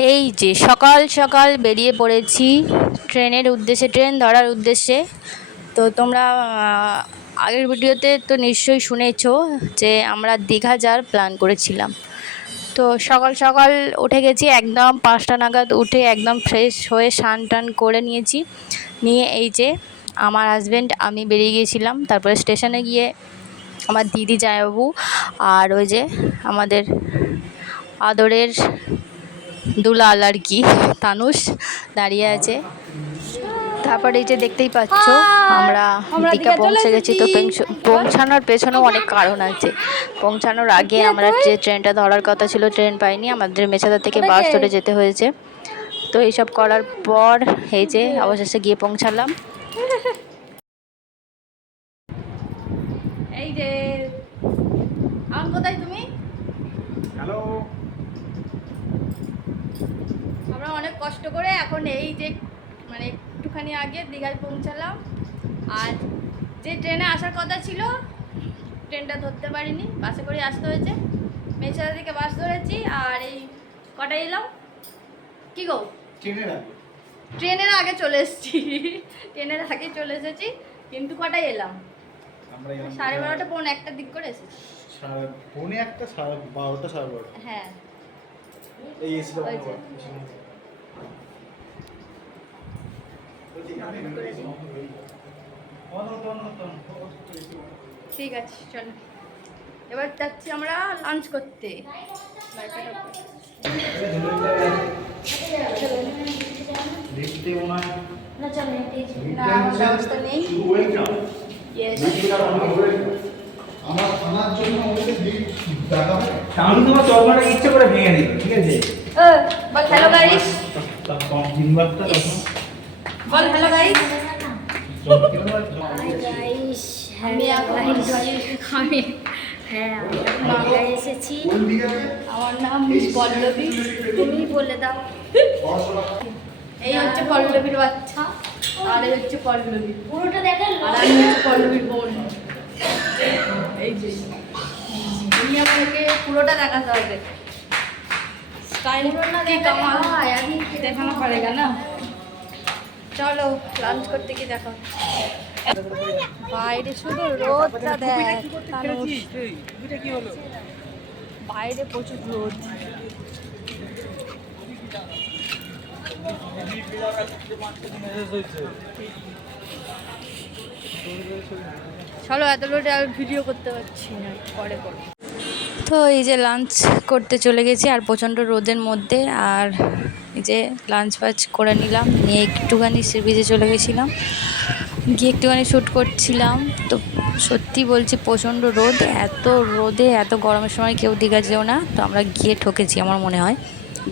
এই যে সকাল সকাল বেরিয়ে পড়েছি ট্রেনের উদ্দেশ্যে, ট্রেন ধরার উদ্দেশ্যে। তো তোমরা আগের ভিডিওতে তো নিশ্চয়ই শুনেছো যে আমরা দীঘা যাওয়ার প্ল্যান করেছিলাম। তো সকাল সকাল উঠে গেছি, একদম 5টা নাগাদ উঠে একদম ফ্রেশ হয়ে স্নান টান করে নিয়েছি। নিয়ে এই যে আমার হাজব্যান্ড, আমি বেরিয়ে গিয়েছিলাম। তারপরে স্টেশনে গিয়ে আমার দিদি জামাইবাবু আর ওই যে আমাদের আদরের দুলাল আর কি, তানুষ দাঁড়িয়ে আছে। তারপরে এই যে দেখতেই পাচ্ছ আমরা দীঘা পৌঁছে গেছি। তো পৌঁছানোর পেছনেও অনেক কারণ আছে। পৌঁছানোর আগে আমরা যে ট্রেনটা ধরার কথা ছিল ট্রেন পাইনি, আমাদের মেছাদা থেকে বাস ধরে যেতে হয়েছে। তো এইসব করার পর এই যে অবশেষে গিয়ে পৌঁছালাম। এই যে কোথায় তুমি? হ্যালো। আমরা অনেক কষ্ট করে এখন এই যে মানে একটুখানি আগে দীঘায় পৌঁছালাম। আর যে ট্রেনে আসার কথা ছিল ট্রেনটা ধরতে পারিনি, বাসে করে আসতে হয়েছে। মেছাদা থেকে বাস ধরেছি। আর এই কটায় এলাম কি গো, ট্রেনের আগে চলে এসেছি। ট্রেনের আগে চলে এসেছি, কিন্তু কটায় এলাম? 12:30 পৌনে 1টার দিক করে এসেছি। পৌনে 1টা, 12টা 12:30। হ্যাঁ এই এসিটা ঠিক আছে, চলো এবার যাচ্ছি আমরা লাঞ্চ করতে। ব্যবস্থা নেই। আমি তোমার চশমাটা ইচ্ছে করে ভেঙে দিই, ঠিক আছে? বল হ্যালো গাইস, বল হ্যালো গাইস। আমি এসেছি। আমার নাম পল্লবী। তুমি বলে দাও। এই হচ্ছে পল্লবীর বাচ্চা, আর এই হচ্ছে পল্লবী। পুরোটা দেখে আর আমি হচ্ছে পল্লবীর বোন। এই যে তুমি আপনাকে পুরোটা দেখাতে হবে। স্টাইল কি কামাল আমি দেখানো পড়েগা না। চলো লাঞ্চ করতে কি দেখো। বাইরে শুধু রোদটা দেখ, বাইরে প্রচুর রোদ। চলো এত রোদে আর ভিডিও করতে পারছি না, পরে করবো। তো এই যে লাঞ্চ করতে চলে গেছি আর প্রচণ্ড রোদের মধ্যে। আর এই যে লাঞ্চ ফাঞ্চ করে নিলাম, নিয়ে একটুখানি সি বিচে চলে গেছিলাম, গিয়ে একটুখানি শ্যুট করছিলাম। তো সত্যি বলছি প্রচণ্ড রোদ, এত রোদে এত গরমের সময় কেউ দীঘা যেও না। তো আমরা গিয়ে ঠকেছি আমার মনে হয়,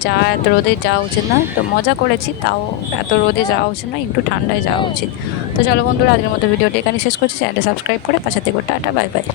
যা এত রোদে যাওয়া উচিত না। তো মজা করেছি, তাও এত রোদে যাওয়া উচিত না, একটু ঠান্ডায় যাওয়া উচিত। তো চলো বন্ধুরা, আজকের মতো ভিডিওটা এখানে শেষ করছি। চ্যানেলটা সাবস্ক্রাইব করে পাশে থেকে টাটা, বাই বাই।